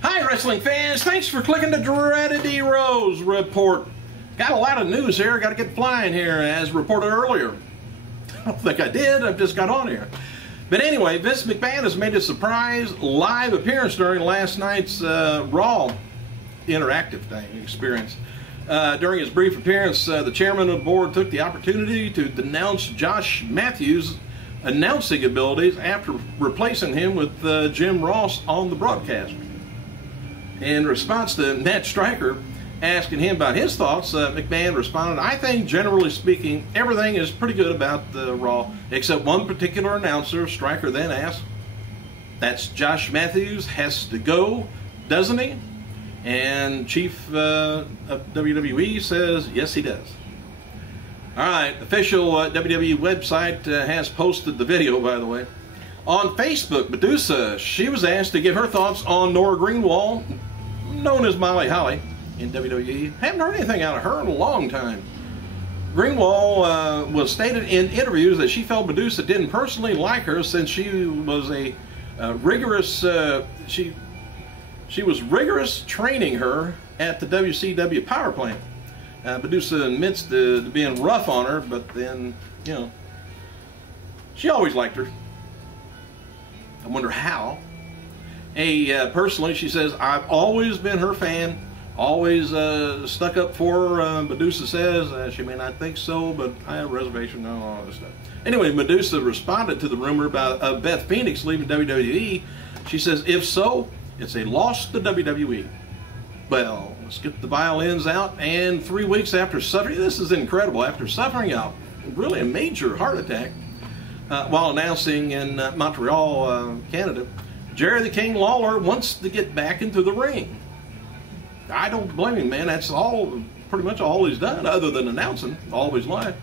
Hi wrestling fans, thanks for clicking the Dreaded Heroes report. Got a lot of news here, got to get flying here as reported earlier. I don't think I did, I've just got on here. But anyway, Vince McMahon has made a surprise live appearance during last night's Raw interactive thing experience. During his brief appearance, the chairman of the board took the opportunity to denounce Josh Matthews' announcing abilities after replacing him with Jim Ross on the broadcast. In response to Matt Striker asking him about his thoughts, McMahon responded, "I think generally speaking, everything is pretty good about the Raw, except one particular announcer." Striker then asked, "That's Josh Matthews has to go, doesn't he?" And Chief of WWE says, "Yes, he does." All right, official WWE website has posted the video, by the way. On Facebook, Medusa, she was asked to give her thoughts on Nora Greenwald, known as Molly Holly in WWE. Haven't heard anything out of her in a long time. Greenwald was stated in interviews that she felt Medusa didn't personally like her since she was a rigorous, she was rigorous training her at the WCW power plant. Medusa admits to being rough on her, but then, you know, she always liked her. I wonder how. Personally, she says, "I've always been her fan, always stuck up for her." Medusa says, "She may not think so, but I have a reservation on all this stuff." Anyway, Medusa responded to the rumor about Beth Phoenix leaving WWE. She says, "If so, it's a loss to WWE." Well, let's get the violins out. And 3 weeks after suffering, this is incredible, after suffering a really a major heart attack while announcing in Montreal, Canada, Jerry the King Lawler wants to get back into the ring. I don't blame him, man. That's all, pretty much all he's done, other than announcing all of his life.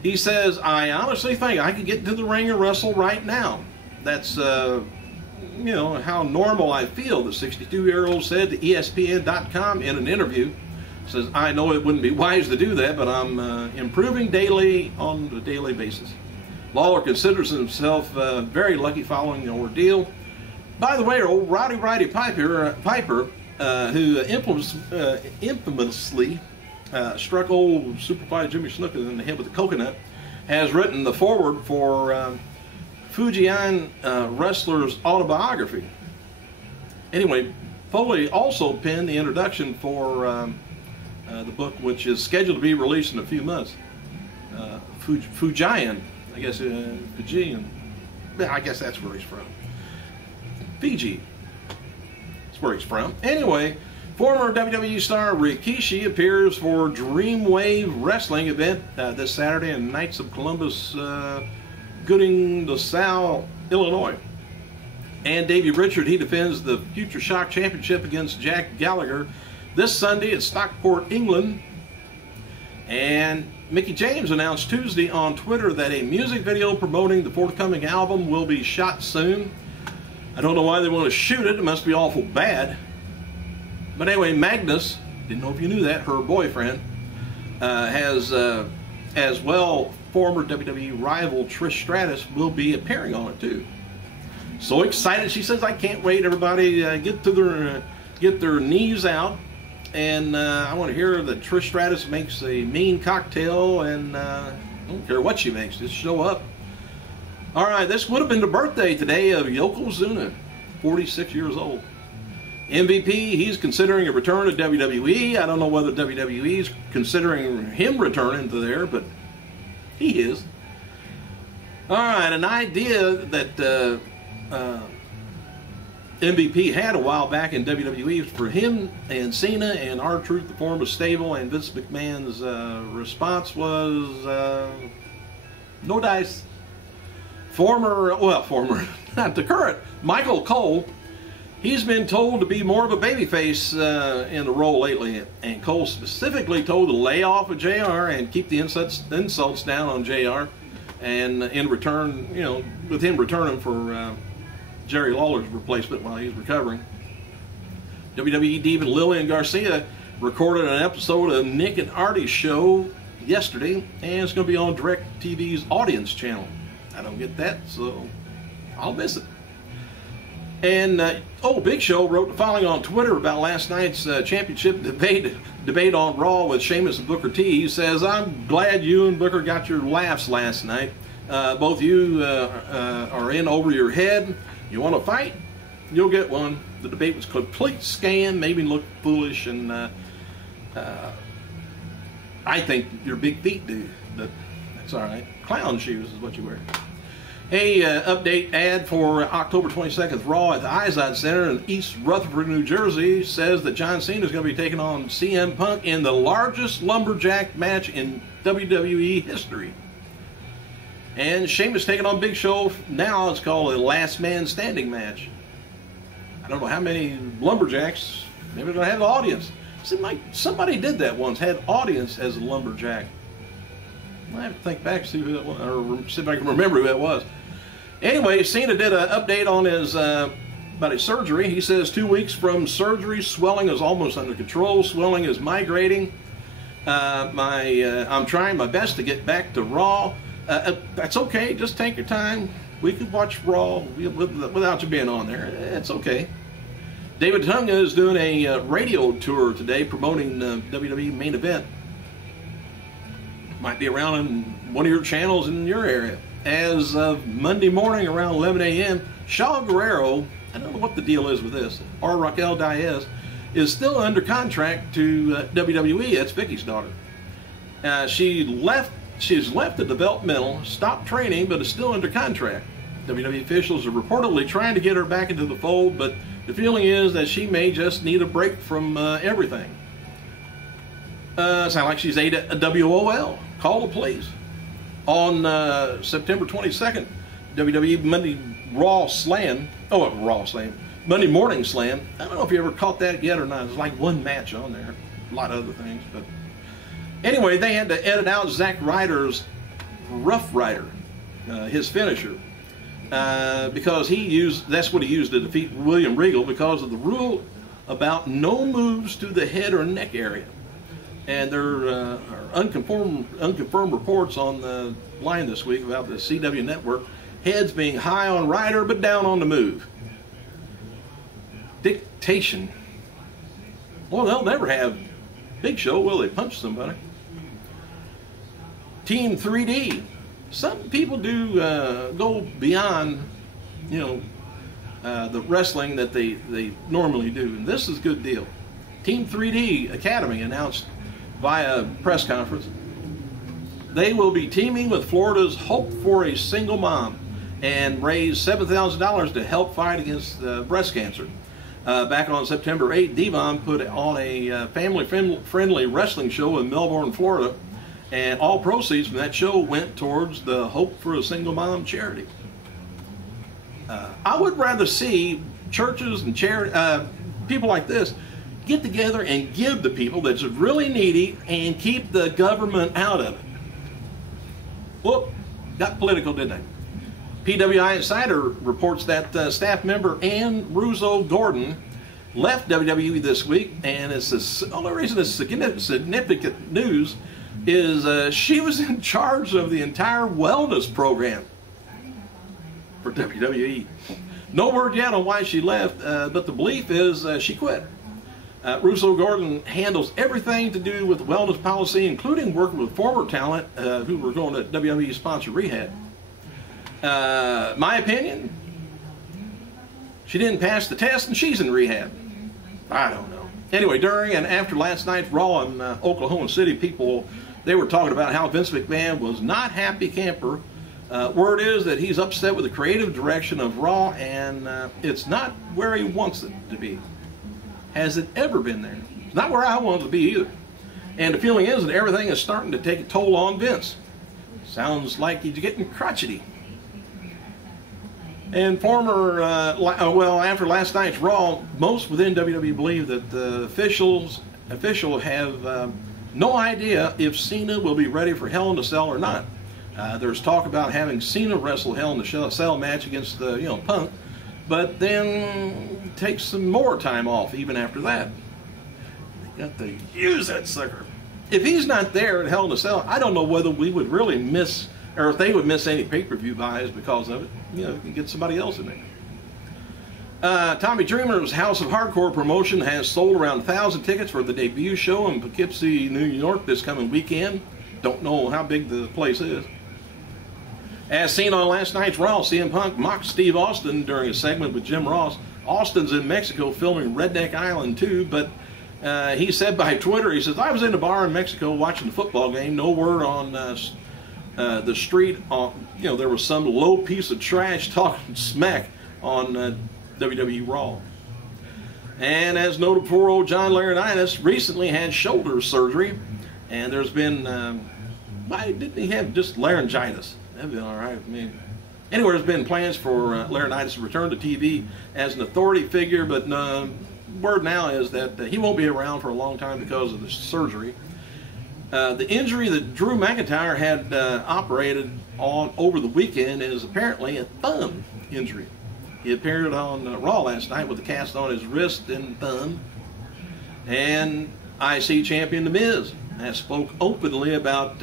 He says, "I honestly think I could get into the ring and wrestle right now. That's, you know, how normal I feel," the 62-year-old said to ESPN.com in an interview. Says, "I know it wouldn't be wise to do that, but I'm improving daily on a daily basis." Lawler considers himself very lucky following the ordeal. By the way, old Roddy Piper, who infamously struck old Superfly Jimmy Snuka in the head with a coconut, has written the foreword for Fujian wrestler's autobiography. Anyway, Foley also penned the introduction for the book, which is scheduled to be released in a few months. Fujian, I guess, Fijian. I guess that's where he's from. Fiji. That's where he's from. Anyway, former WWE star Rikishi appears for Dreamwave Wrestling event this Saturday in Knights of Columbus, Gooding, LaSalle, Illinois. And Davey Richard, he defends the Future Shock Championship against Jack Gallagher this Sunday at Stockport, England. And Mickie James announced Tuesday on Twitter that a music video promoting the forthcoming album will be shot soon. I don't know why they want to shoot it. It must be awful bad. But anyway, Magnus, didn't know if you knew that, her boyfriend, has, as well, former WWE rival Trish Stratus will be appearing on it too. So excited, she says, "I can't wait. Everybody get their knees out. And I want to hear that Trish Stratus makes a mean cocktail, and I don't care what she makes, just show up." All right, this would have been the birthday today of Yokozuna, 46 years old. MVP, he's considering a return to WWE. I don't know whether WWE is considering him returning to there, but he is. All right, an idea that MVP had a while back in WWE for him and Cena and R-Truth to form a stable, and Vince McMahon's response was no dice. Not the current Michael Cole, he's been told to be more of a babyface in the role lately, and Cole specifically told to lay off of JR and keep the insults down on JR, and in return, you know, with him returning for Jerry Lawler's replacement while he's recovering. WWE diva Lillian Garcia recorded an episode of Nick and Artie's show yesterday, and it's going to be on DirecTV's audience channel. I don't get that, so I'll miss it. And Big Show wrote the following on Twitter about last night's championship debate on Raw with Sheamus and Booker T. He says, "I'm glad you and Booker got your laughs last night. Both you are in over your head. You want to fight? You'll get one. The debate was a complete scam, made me look foolish, and I think your big feet do, but that's all right. Clown shoes is what you wear." Hey, update ad for October 22nd Raw at the Izod Center in East Rutherford, New Jersey says that John Cena is going to be taking on CM Punk in the largest lumberjack match in WWE history. And Sheamus taking on Big Show. Now it's called a last man standing match. I don't know how many lumberjacks. Maybe they're going to have an audience. It seemed like somebody did that once, had audience as a lumberjack. I have to think back, see who that was, or see if I can remember who that was. Anyway, Cena did an update on his about his surgery. He says 2 weeks from surgery, swelling is almost under control. Swelling is migrating. I'm trying my best to get back to Raw. That's okay. Just take your time. We could watch Raw without you being on there. It's okay. David Tunga is doing a radio tour today promoting the WWE main event. Might be around in one of your channels in your area. As of Monday morning around 11 a.m., Shaw Guerrero, I don't know what the deal is with this, or Raquel Diaz, is still under contract to WWE. That's Vicky's daughter. She's left the developmental, stopped training, but is still under contract. WWE officials are reportedly trying to get her back into the fold, but the feeling is that she may just need a break from everything. Sound like she's a WOL. Call the police. On September 22nd, WWE Monday Monday Morning Slam. I don't know if you ever caught that yet or not. There's like one match on there. A lot of other things. But anyway, they had to edit out Zack Ryder's Rough Rider, his finisher, because that's what he used to defeat William Regal because of the rule about no moves to the head or neck area. And there are unconfirmed reports on the line this week about the CW network. Heads being high on Ryder, but down on the move. Dictation. Well, they'll never have Big Show, will they? Punch somebody. Team 3D. Some people do go beyond, the wrestling that they normally do. And this is a good deal. Team 3D Academy announced via press conference they will be teaming with Florida's Hope for a Single Mom and raise $7,000 to help fight against breast cancer. Back on September 8th, Devon put on a family-friendly wrestling show in Melbourne, Florida, and all proceeds from that show went towards the Hope for a Single Mom charity. I would rather see churches and people like this get together and give to people that's really needy and keep the government out of it. Whoop, got political, didn't they? PWI Insider reports that staff member Ann Russo Gordon left WWE this week, and it's the only reason it's significant news is she was in charge of the entire wellness program for WWE. No word yet on why she left, but the belief is she quit. Russo Gordon handles everything to do with wellness policy, including working with former talent who were going to WWE sponsored rehab. My opinion, she didn't pass the test and she's in rehab. I don't know. Anyway, during and after last night's Raw in Oklahoma City, they were talking about how Vince McMahon was not happy camper. Word is that he's upset with the creative direction of Raw, and it's not where he wants it to be. Has it ever been there? It's not where I want it to be either. And the feeling is that everything is starting to take a toll on Vince. Sounds like he's getting crotchety. And after last night's Raw, most within WWE believe that the officials have no idea if Cena will be ready for Hell in a Cell or not. There's talk about having Cena wrestle Hell in a Cell match against Punk, but then take some more time off even after that. They got to use that sucker. If he's not there at Hell in a Cell, I don't know whether we would really miss, or if they would miss any pay-per-view buys because of it. You can get somebody else in there. Tommy Dreamer's House of Hardcore promotion has sold around 1,000 tickets for the debut show in Poughkeepsie, New York this coming weekend. Don't know how big the place is. As seen on last night's Raw, CM Punk mocked Steve Austin during a segment with Jim Ross. Austin's in Mexico filming Redneck Island 2, but he said by Twitter, he says, I was in a bar in Mexico watching the football game. No word on the street. There was some low piece of trash talking smack on WWE Raw. And as noted before, old John Laurinaitis recently had shoulder surgery, and there's been, why didn't he have just laryngitis? That'd be all right with me. Anyway, there's been plans for Laurinaitis to return to TV as an authority figure, but word now is that he won't be around for a long time because of the surgery. The injury that Drew McIntyre had operated on over the weekend is apparently a thumb injury. He appeared on Raw last night with a cast on his wrist and thumb. And IC champion The Miz has spoke openly about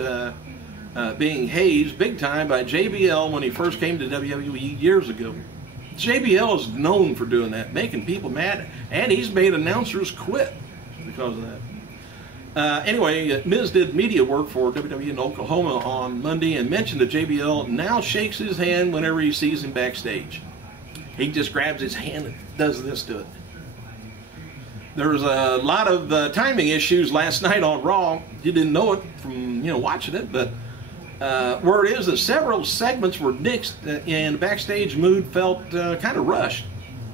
being hazed big time by JBL when he first came to WWE years ago. JBL is known for doing that, making people mad, and he's made announcers quit because of that. Anyway, Miz did media work for WWE in Oklahoma on Monday and mentioned that JBL now shakes his hand whenever he sees him backstage. He just grabs his hand and does this to it. There was a lot of timing issues last night on Raw. You didn't know it from watching it, but word is that several segments were nixed and the backstage mood felt kind of rushed.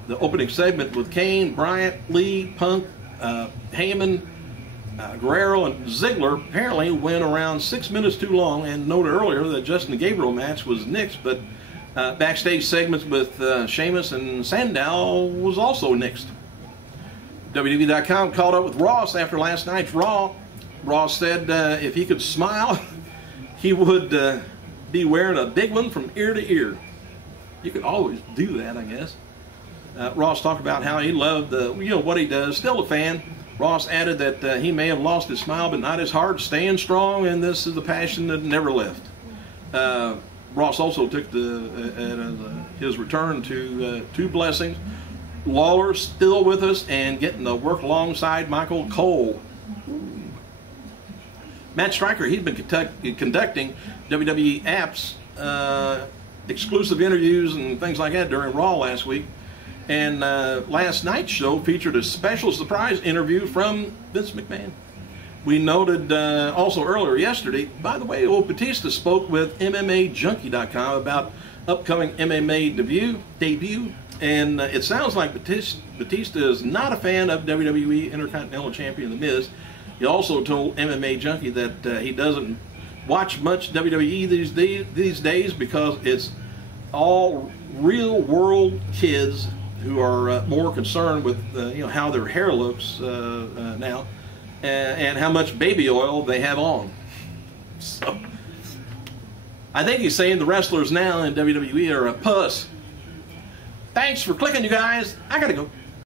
The opening segment with Kane, Bryant, Lee, Punk, Heyman, Guerrero, and Ziggler apparently went around 6 minutes too long, and noted earlier that Justin Gabriel match was nixed, but backstage segments with Sheamus and Sandow was also nixed. WWE.com called up with Ross after last night's Raw. Ross said if he could smile, he would be wearing a big one from ear to ear. You could always do that, I guess. Ross talked about how he loved what he does. Still a fan. Ross added that he may have lost his smile, but not his heart, staying strong, and this is the passion that never left. Ross also took his return to two blessings. Lawler still with us and getting to work alongside Michael Cole. Matt Striker, he'd been conducting WWE apps, exclusive interviews and things like that during Raw last week. And last night's show featured a special surprise interview from Vince McMahon. We noted also earlier yesterday, by the way, old Batista spoke with MMAJunkie.com about upcoming MMA debut, and it sounds like Batista is not a fan of WWE Intercontinental Champion The Miz. He also told MMA Junkie that he doesn't watch much WWE these days because it's all real world kids who are more concerned with how their hair looks now and how much baby oil they have on. So I think he's saying the wrestlers now in WWE are a puss. Thanks for clicking, you guys. I gotta go.